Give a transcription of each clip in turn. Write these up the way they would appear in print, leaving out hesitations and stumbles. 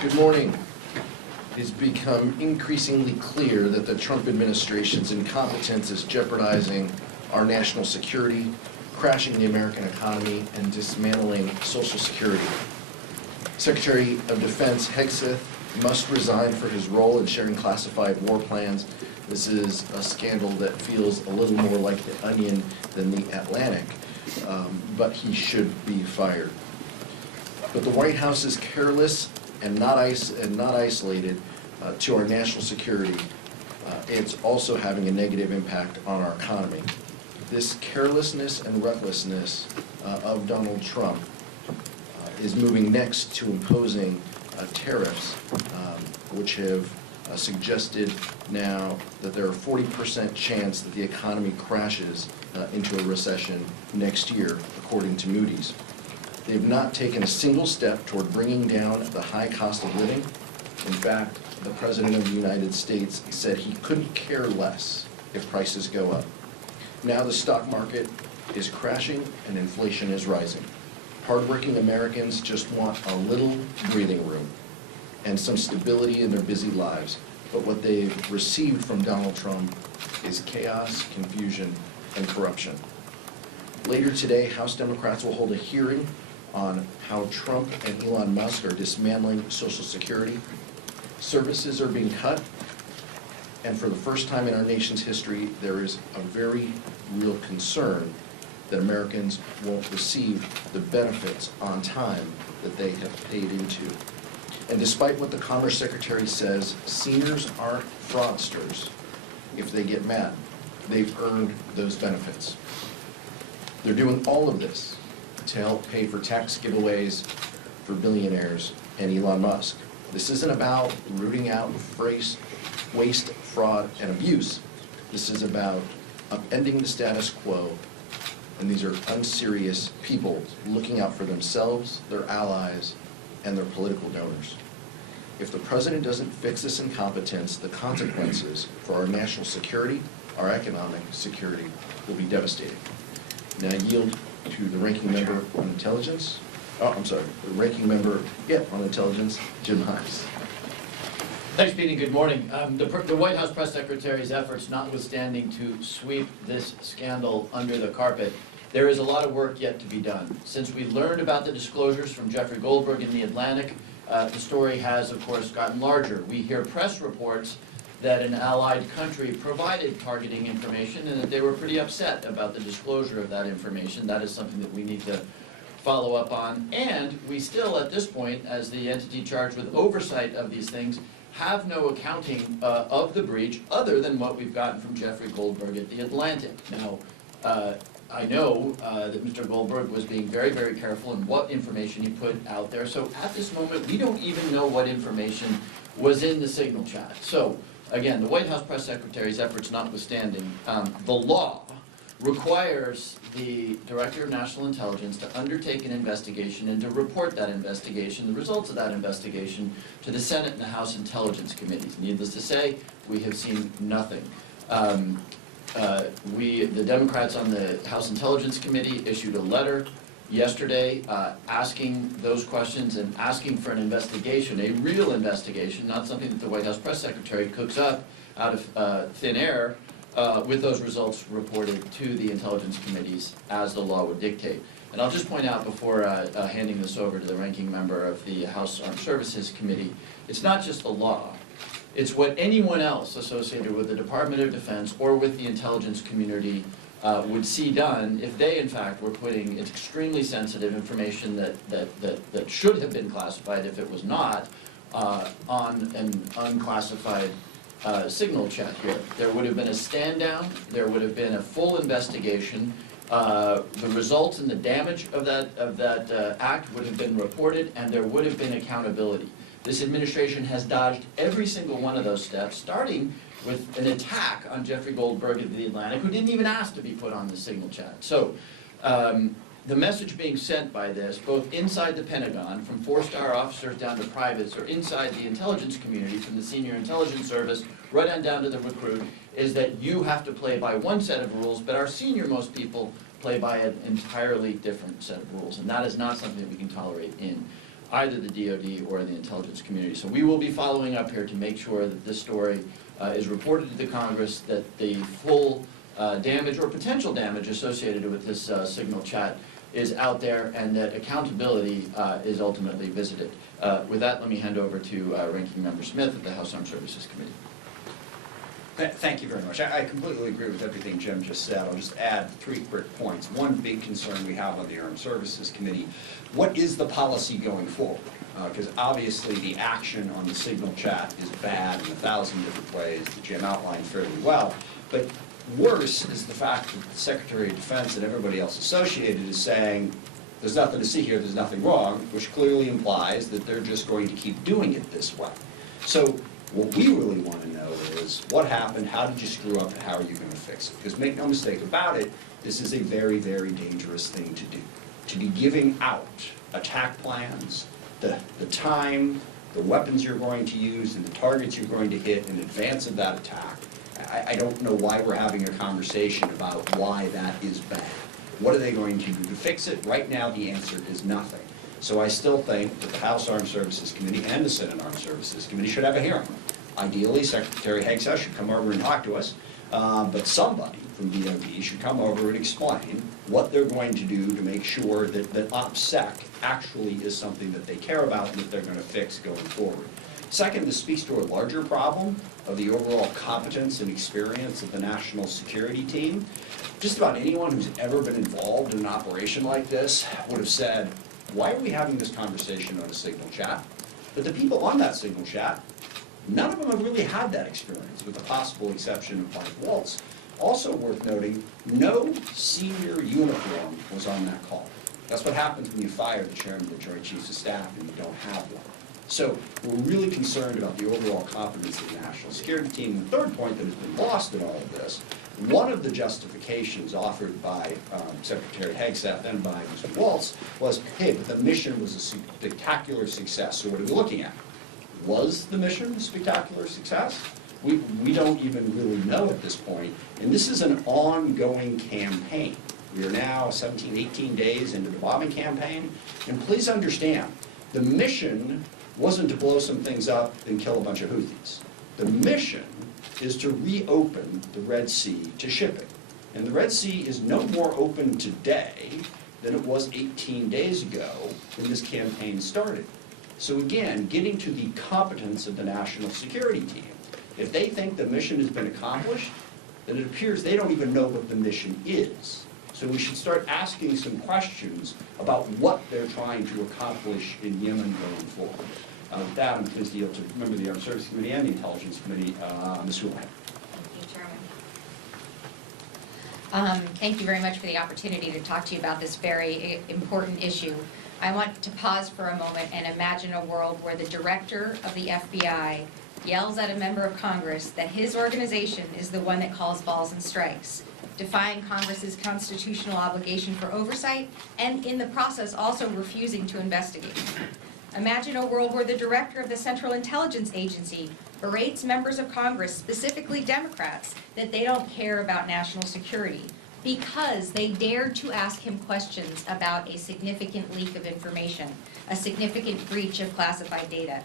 Good morning. It's become increasingly clear that the Trump administration's incompetence is jeopardizing our national security, crashing the American economy, and dismantling Social Security. Secretary of Defense Hegseth must resign for his role in sharing classified war plans. This is a scandal that feels a little more like the Onion than the Atlantic, but he should be fired. But the White House is careless and not isolated to our national security. It's also having a negative impact on our economy. This carelessness and recklessness of Donald Trump is moving next to imposing tariffs, which have suggested now that there are 40% chance that the economy crashes into a recession next year, according to Moody's. They've not taken a single step toward bringing down the high cost of living. In fact, the President of the United States said he couldn't care less if prices go up. Now the stock market is crashing and inflation is rising. Hardworking Americans just want a little breathing room and some stability in their busy lives. But what they've received from Donald Trump is chaos, confusion, and corruption. Later today, House Democrats will hold a hearing on how Trump and Elon Musk are dismantling Social Security. Services are being cut, and for the first time in our nation's history, there is a very real concern that Americans won't receive the benefits on time that they have paid into. And despite what the Commerce Secretary says, seniors aren't fraudsters if they get mad. They've earned those benefits. They're doing all of this to help pay for tax giveaways for billionaires and Elon Musk. This isn't about rooting out waste, fraud, and abuse. This is about upending the status quo, and these are unserious people looking out for themselves, their allies, and their political donors. If the president doesn't fix this incompetence, the consequences for our national security, our economic security, will be devastating. Now I yield to the ranking member on intelligence. The ranking member on intelligence, Jim Himes. Thanks, Pete, and good morning. The White House press secretary's efforts notwithstanding to sweep this scandal under the carpet, there is a lot of work yet to be done. Since we learned about the disclosures from Jeffrey Goldberg in the Atlantic, the story has, of course, gotten larger. We hear press reports that an allied country provided targeting information and that they were pretty upset about the disclosure of that information. That is something that we need to follow up on. And we still, at this point, as the entity charged with oversight of these things, have no accounting of the breach other than what we've gotten from Jeffrey Goldberg at the Atlantic. Now, I know that Mr. Goldberg was being very, very careful in what information he put out there. So at this moment, we don't even know what information was in the signal chat. So again, the White House press secretary's efforts notwithstanding, the law requires the Director of National Intelligence to undertake an investigation and to report that investigation, the results of that investigation, to the Senate and the House Intelligence Committees. Needless to say, we have seen nothing. The Democrats on the House Intelligence Committee issued a letter yesterday asking those questions and asking for an investigation, a real investigation, not something that the White House press secretary cooks up out of thin air, with those results reported to the intelligence committees as the law would dictate. And I'll just point out before handing this over to the ranking member of the House Armed Services Committee, it's not just the law. It's what anyone else associated with the Department of Defense or with the intelligence community would see done if they, in fact, were putting extremely sensitive information that should have been classified if it was not on an unclassified signal chat here. There would have been a stand down, there would have been a full investigation, the results and the damage of that act would have been reported, and there would have been accountability. This administration has dodged every single one of those steps, starting with an attack on Jeffrey Goldberg of the Atlantic, who didn't even ask to be put on the signal chat. So the message being sent by this, both inside the Pentagon, from four-star officers down to privates, or inside the intelligence community, from the senior intelligence service, right on down to the recruit, is that you have to play by one set of rules, but our senior-most people play by an entirely different set of rules. And that is not something that we can tolerate in either the DoD or the intelligence community. So we will be following up here to make sure that this story is reported to the Congress, that the full damage or potential damage associated with this signal chat is out there, and that accountability is ultimately visited. With that, let me hand over to Ranking Member Smith of the House Armed Services Committee. Thank you very much. I completely agree with everything Jim just said. I'll just add 3 quick points. One big concern we have on the Armed Services Committee, what is the policy going forward? Because obviously the action on the signal chat is bad in 1,000 different ways that Jim outlined fairly well. But worse is the fact that the Secretary of Defense and everybody else associated is saying, there's nothing to see here, there's nothing wrong, which clearly implies that they're just going to keep doing it this way. So what we really want to know is what happened, how did you screw up, and how are you going to fix it? Because make no mistake about it, this is a very, very dangerous thing to do. To be giving out attack plans, the time, the weapons you're going to use, and the targets you're going to hit in advance of that attack. I don't know why we're having a conversation about why that is bad. What are they going to do to fix it? Right now, the answer is nothing. So I still think that the House Armed Services Committee and the Senate Armed Services Committee should have a hearing. Ideally, Secretary Hegseth should come over and talk to us, but somebody from DoD should come over and explain what they're going to do to make sure that OPSEC actually is something that they care about and that they're going to fix going forward. Second, this speaks to a larger problem of the overall competence and experience of the national security team. Just about anyone who's ever been involved in an operation like this would have said, why are we having this conversation on a signal chat? But the people on that signal chat, none of them have really had that experience, with the possible exception of Mike Waltz. Also worth noting, no senior uniform was on that call. That's what happens when you fire the chairman of the Joint Chiefs of Staff and you don't have one. So we're really concerned about the overall competence of the national security team. The third point that has been lost in all of this, one of the justifications offered by Secretary Hegseth and by Mr. Waltz was, hey, but the mission was a spectacular success. So what are we looking at? Was the mission a spectacular success? We don't even really know at this point. And this is an ongoing campaign. We are now 17, 18 days into the bombing campaign. And please understand, the mission wasn't to blow some things up and kill a bunch of Houthis. The mission is to reopen the Red Sea to shipping. And the Red Sea is no more open today than it was 18 days ago when this campaign started. So again, getting to the competence of the national security team. If they think the mission has been accomplished, then it appears they don't even know what the mission is. So we should start asking some questions about what they're trying to accomplish in Yemen going forward. With that, I'm pleased to yield to member of the Armed Services Committee and the Intelligence Committee, Ms. Houlihan. Thank you, Chairman. Thank you very much for the opportunity to talk to you about this very important issue. I want to pause for a moment and imagine a world where the director of the FBI yells at a member of Congress that his organization is the one that calls balls and strikes, defying Congress's constitutional obligation for oversight, and in the process also refusing to investigate. Imagine a world where the director of the Central Intelligence Agency berates members of Congress, specifically Democrats, that they don't care about national security because they dared to ask him questions about a significant leak of information, a significant breach of classified data.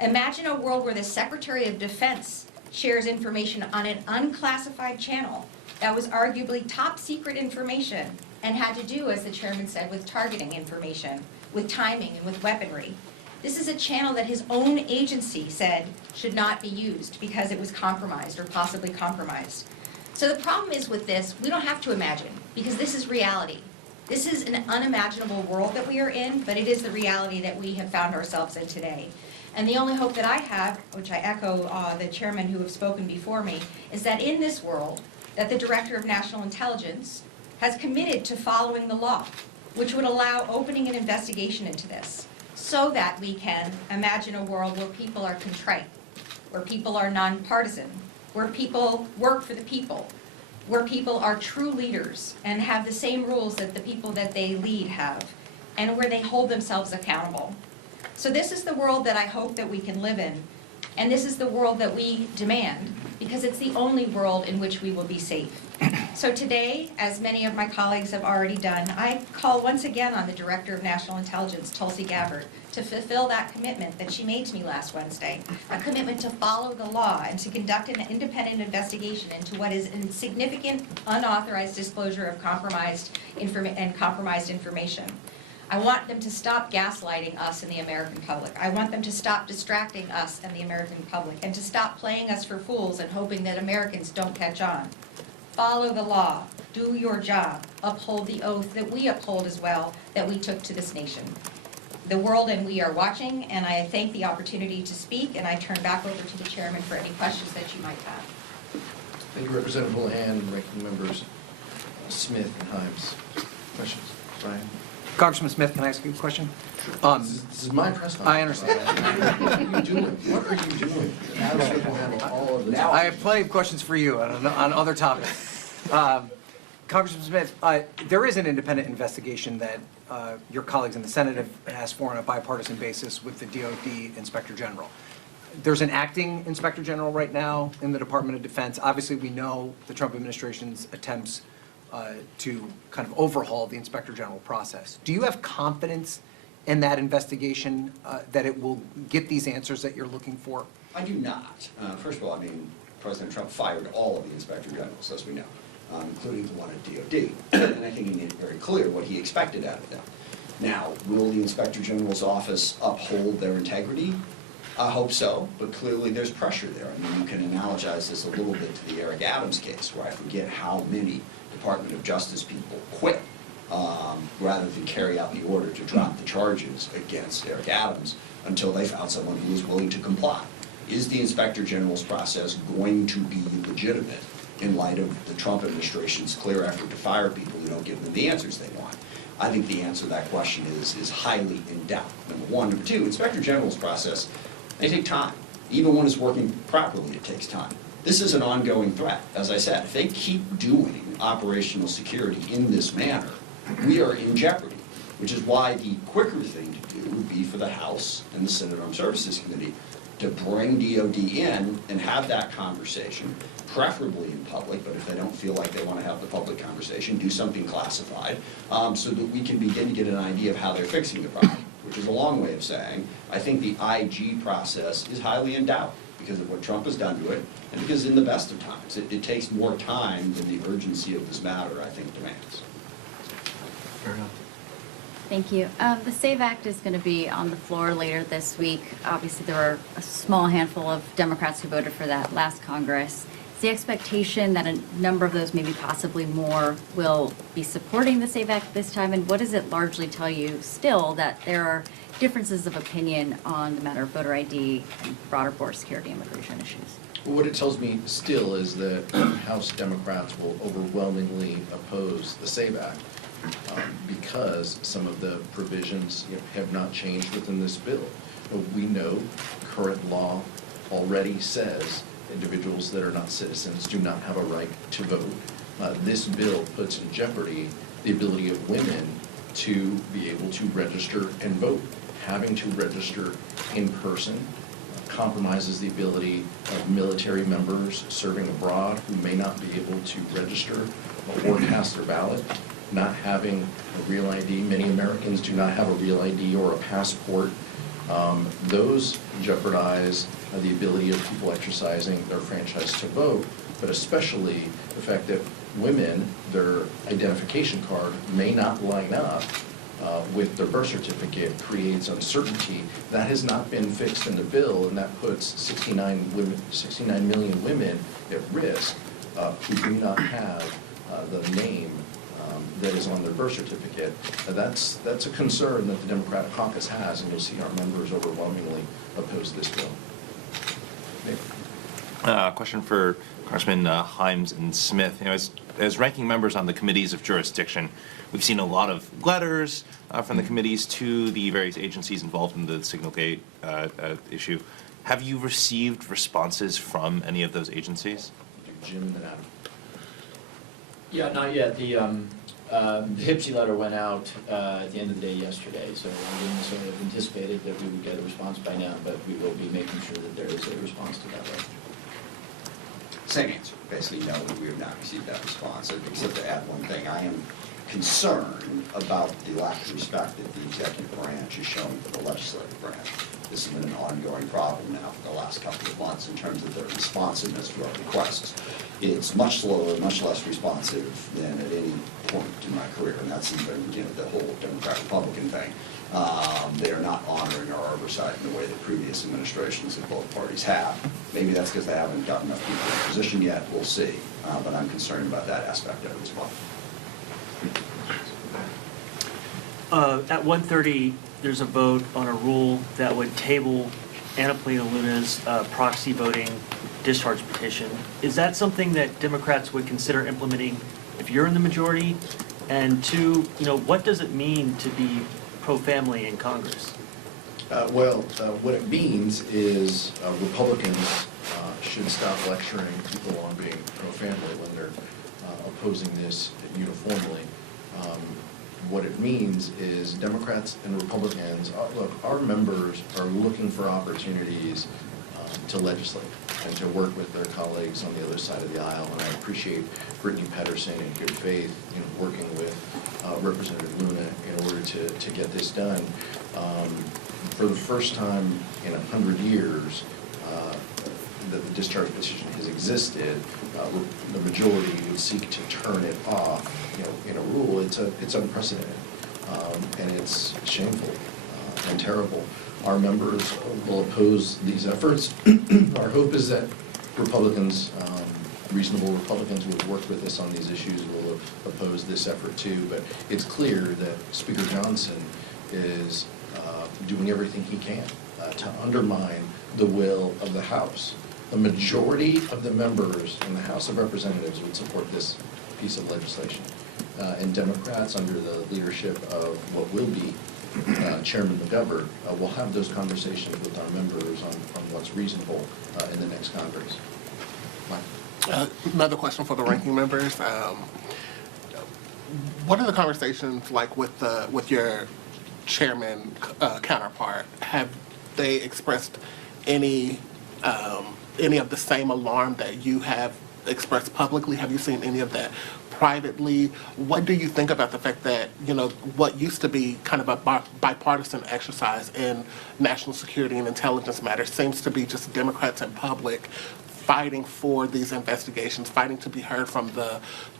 Imagine a world where the Secretary of Defense shares information on an unclassified channel that was arguably top secret information and had to do, as the chairman said, with targeting information, with timing and with weaponry. This is a channel that his own agency said should not be used because it was compromised or possibly compromised. So the problem is with this, we don't have to imagine, because this is reality. This is an unimaginable world that we are in, but it is the reality that we have found ourselves in today. And the only hope that I have, which I echo the chairman who have spoken before me, is that in this world, that the Director of National Intelligence has committed to following the law, which would allow opening an investigation into this, so that we can imagine a world where people are contrite, where people are nonpartisan, where people work for the people, where people are true leaders and have the same rules that the people that they lead have, and where they hold themselves accountable. So this is the world that I hope that we can live in, and this is the world that we demand, because it's the only world in which we will be safe. So today, as many of my colleagues have already done, I call once again on the Director of National Intelligence, Tulsi Gabbard, to fulfill that commitment that she made to me last Wednesday, a commitment to follow the law and to conduct an independent investigation into what is a significant unauthorized disclosure of compromised information. I want them to stop gaslighting us and the American public. I want them to stop distracting us and the American public, and to stop playing us for fools and hoping that Americans don't catch on. Follow the law, do your job, uphold the oath that we uphold as well, that we took to this nation. The world and we are watching, and I thank the opportunity to speak, and I turn back over to the chairman for any questions that you might have. Thank you, Representative Houlihan, Ranking Members Smith and Himes. Questions? Brian? Congressman Smith, can I ask you a question? This is my press conference. I understand. What are you doing? What are you doing? Madam Speaker will handle all of this. I have plenty of questions for you on other topics. Congressman Smith, there is an independent investigation that your colleagues in the Senate have asked for on a bipartisan basis with the DOD Inspector General. There's an acting Inspector General right now in the Department of Defense. Obviously, we know the Trump administration's attempts to kind of overhaul the Inspector General process. Do you have confidence in that investigation that it will get these answers that you're looking for? I do not. First of all, I mean, President Trump fired all of the Inspector Generals, as we know, including the one at DOD. And I think he made it very clear what he expected out of them. Now, will the Inspector General's office uphold their integrity? I hope so, but clearly there's pressure there. I mean, you can analogize this a little bit to the Eric Adams case, where I forget how many Department of Justice people quit rather than carry out the order to drop the charges against Eric Adams until they found someone who was willing to comply. Is the Inspector General's process going to be legitimate in light of the Trump administration's clear effort to fire people who don't give them the answers they want? I think the answer to that question is highly in doubt, number one. Number two, Inspector General's process, they take time. Even when it's working properly, it takes time. This is an ongoing threat. As I said, if they keep doing operational security in this manner, we are in jeopardy, which is why the quicker thing to do would be for the House and the Senate Armed Services Committee to bring DOD in and have that conversation, preferably in public, but if they don't feel like they want to have the public conversation, do something classified, so that we can begin to get an idea of how they're fixing the problem, which is a long way of saying, I think the IG process is highly in doubt because of what Trump has done to it, and because in the best of times, it takes more time than the urgency of this matter, I think, demands. Fair enough. Thank you. The SAVE Act is going to be on the floor later this week. Obviously, there were a small handful of Democrats who voted for that last Congress. Is the expectation that a number of those, maybe possibly more, will be supporting the SAVE Act this time? And what does it largely tell you still that there are differences of opinion on the matter of voter ID and broader border security immigration issues? Well, what it tells me still is that House Democrats will overwhelmingly oppose the SAVE Act because some of the provisions have not changed within this bill. We know current law already says individuals that are not citizens do not have a right to vote. This bill puts in jeopardy the ability of women to be able to register and vote. Having to register in person compromises the ability of military members serving abroad who may not be able to register or cast their ballot. Not having a real ID, many Americans do not have a real ID or a passport. Those jeopardize the ability of people exercising their franchise to vote, but especially the fact that women, their identification card may not line up with their birth certificate creates uncertainty. That has not been fixed in the bill, and that puts 69 million women at risk who do not have the name that is on their birth certificate. That's a concern that the Democratic caucus has, and you'll see our members overwhelmingly oppose this bill. Question for Congressman Himes and Smith. You know, as ranking members on the committees of jurisdiction, we've seen a lot of letters from the committees to the various agencies involved in the Signalgate issue. Have you received responses from any of those agencies? Jim and then Adam. Yeah, not yet. The HPSI letter went out at the end of the day yesterday, so I didn't sort of anticipated that we would get a response by now, but we will be making sure that there is a response to that letter. Same answer, basically, no, we have not received that response, except to add one thing, I am concerned about the lack of respect that the executive branch is showing for the legislative branch. This has been an ongoing problem now for the last couple of months in terms of their responsiveness to our requests. It's much slower, much less responsive than at any point in my career, and that's even, the whole Democrat-Republican thing. They are not honoring our oversight in the way that previous administrations of both parties have. Maybe that's because they haven't got enough people in position yet, we'll see. But I'm concerned about that aspect of it as well. At 1:30, there's a vote on a rule that would table Anna Polina-Luna's proxy voting discharge petition. Is that something that Democrats would consider implementing if you're in the majority? And two, what does it mean to be pro-family in Congress? What it means is Republicans should stop lecturing people on being pro-family when they're opposing this uniformly. What it means is Democrats and Republicans, look, our members are looking for opportunities to legislate and to work with their colleagues on the other side of the aisle. And I appreciate Brittany Pedersen in good faith working with Representative Luna in order to get this done. For the first time in 100 years that the discharge petition has existed, the majority would seek to turn it off. In a rule, it's unprecedented, and it's shameful and terrible. Our members will oppose these efforts. Our hope is that Republicans, reasonable Republicans, will work with us on these issues, will oppose this effort too. But it's clear that Speaker Johnson is doing everything he can to undermine the will of the House. The majority of the members in the House of Representatives would support this piece of legislation. And Democrats, under the leadership of what will be Chairman McGovern, will have those conversations with our members on what's reasonable in the next Congress. Mike? Another question for the ranking members. What are the conversations like with your chairman counterpart? Have they expressed any of the same alarm that you have expressed publicly? Have you seen any of that privately? What do you think about the fact that, what used to be kind of a bipartisan exercise in national security and intelligence matters seems to be just Democrats in public fighting for these investigations, fighting to be heard from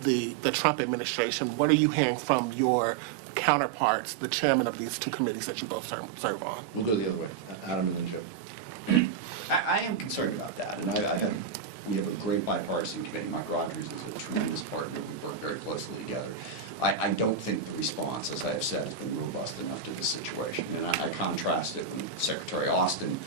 the Trump administration? What are you hearing from your counterparts, the chairman of these two committees that you both serve on? We'll go the other way. Adam and then Joe. I am concerned about that, and we have a great bipartisan committee. Mike Rogers is a tremendous partner. We work very closely together. I don't think the response, as I have said, has been robust enough to this situation. And I contrast it when Secretary Austin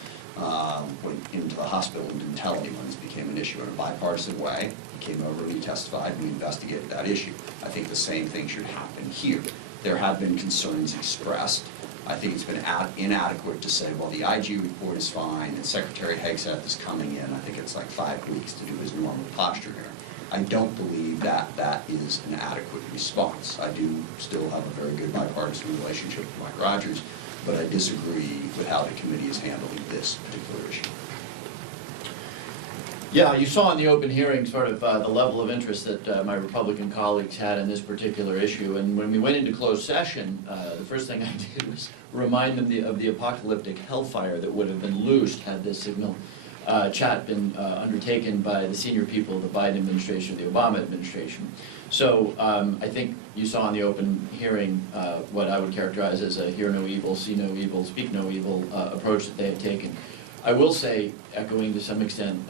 went into the hospital and didn't tell anyone. This became an issue in a bipartisan way. He came over and he testified and we investigated that issue. I think the same thing should happen here. There have been concerns expressed. I think it's been inadequate to say, well, the IG report is fine and Secretary Hegseth is coming in. I think it's like 5 weeks to do his normal posture here. I don't believe that is an adequate response. I do still have a very good bipartisan relationship with Mike Rogers, but I disagree with how the committee is handling this particular issue. Yeah, you saw in the open hearing sort of the level of interest that my Republican colleagues had in this particular issue. And when we went into closed session, the first thing I did was remind them of the apocalyptic hellfire that would have been loosed had this signal chat been undertaken by the senior people of the Biden administration, the Obama administration. So I think you saw in the open hearing what I would characterize as a hear no evil, see no evil, speak no evil approach that they have taken. I will say, echoing to some extent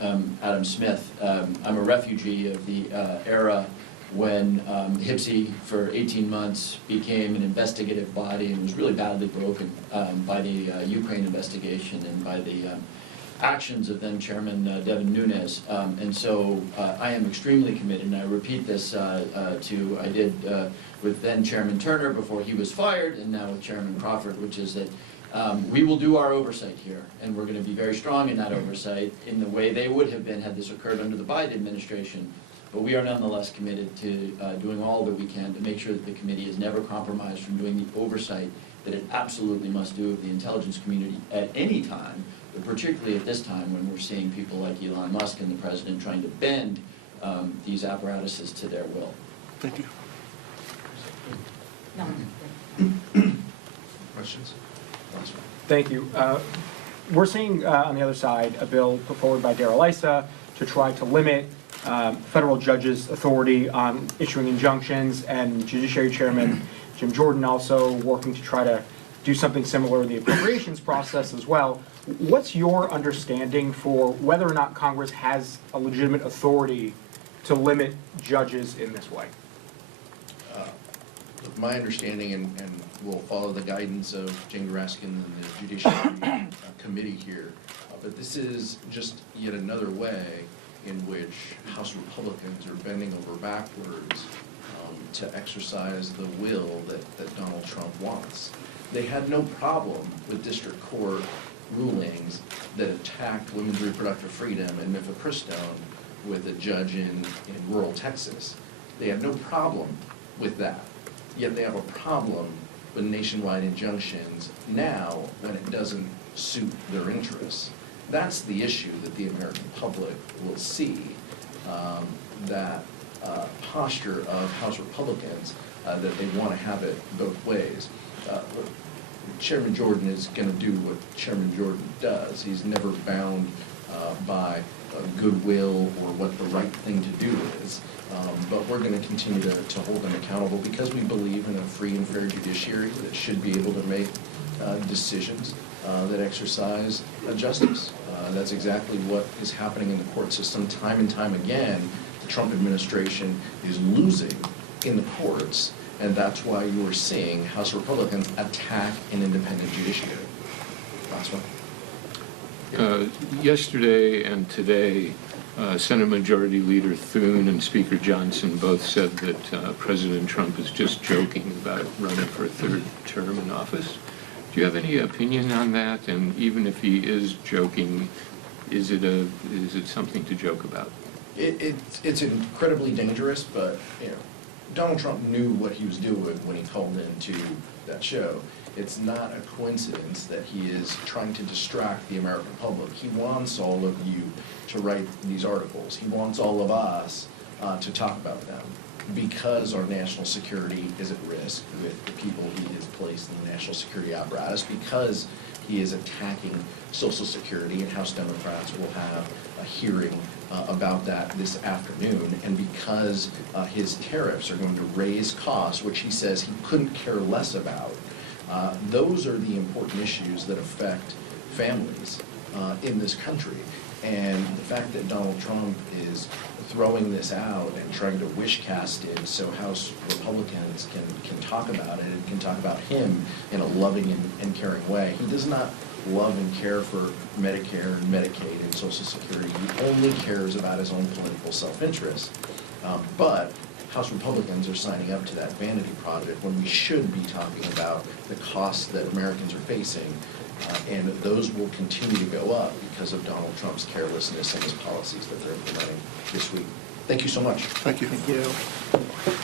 Adam Smith, I'm a refugee of the era when HPSI for 18 months became an investigative body and was really badly broken by the Ukraine investigation and by the actions of then Chairman Devin Nunes. And so I am extremely committed, and I repeat this I did with then Chairman Turner before he was fired, and now with Chairman Crawford, which is that we will do our oversight here, and we're going to be very strong in that oversight in the way they would have been had this occurred under the Biden administration. But we are nonetheless committed to doing all that we can to make sure that the committee is never compromised from doing the oversight that it absolutely must do of the intelligence community at any time, but particularly at this time when we're seeing people like Elon Musk and the president trying to bend these apparatuses to their will. Thank you. Questions? Councilman. Thank you. We're seeing on the other side a bill put forward by Darrell Issa to try to limit federal judges' authority on issuing injunctions, and Judiciary Chairman Jim Jordan also working to try to do something similar in the appropriations process as well. What's your understanding for whether or not Congress has a legitimate authority to limit judges in this way? My understanding, and we'll follow the guidance of Jane Raskin and the Judiciary Committee here, but this is just yet another way in which House Republicans are bending over backwards to exercise the will that Donald Trump wants. They had no problem with district court rulings that attacked women's reproductive freedom and mifepristone with a judge in rural Texas. They had no problem with that. Yet they have a problem with nationwide injunctions now when it doesn't suit their interests. That's the issue that the American public will see, that posture of House Republicans, that they want to have it both ways. Chairman Jordan is going to do what Chairman Jordan does. He's never bound by goodwill or what the right thing to do is. But we're going to continue to hold them accountable because we believe in a free and fair judiciary that should be able to make decisions that exercise justice. That's exactly what is happening in the court system time and time again. The Trump administration is losing in the courts, and that's why you are seeing House Republicans attack an independent judiciary. Last one. Yesterday and today, Senate Majority Leader Thune and Speaker Johnson both said that President Trump is just joking about running for a third term in office. Do you have any opinion on that? And even if he is joking, is it something to joke about? It's incredibly dangerous, but Donald Trump knew what he was doing when he called into that show. It's not a coincidence that he is trying to distract the American public. He wants all of you to write these articles. He wants all of us to talk about them because our national security is at risk with the people he has placed in the national security apparatus, because he is attacking Social Security, and House Democrats will have a hearing about that this afternoon, and because his tariffs are going to raise costs, which he says he couldn't care less about. Those are the important issues that affect families in this country. And the fact that Donald Trump is throwing this out and trying to wish cast it so House Republicans can talk about it and can talk about him in a loving and caring way. He does not love and care for Medicare and Medicaid and Social Security. He only cares about his own political self-interest. But House Republicans are signing up to that vanity project when we should be talking about the costs that Americans are facing, and those will continue to go up because of Donald Trump's carelessness and his policies that they're implementing this week. Thank you so much. Thank you. Thank you.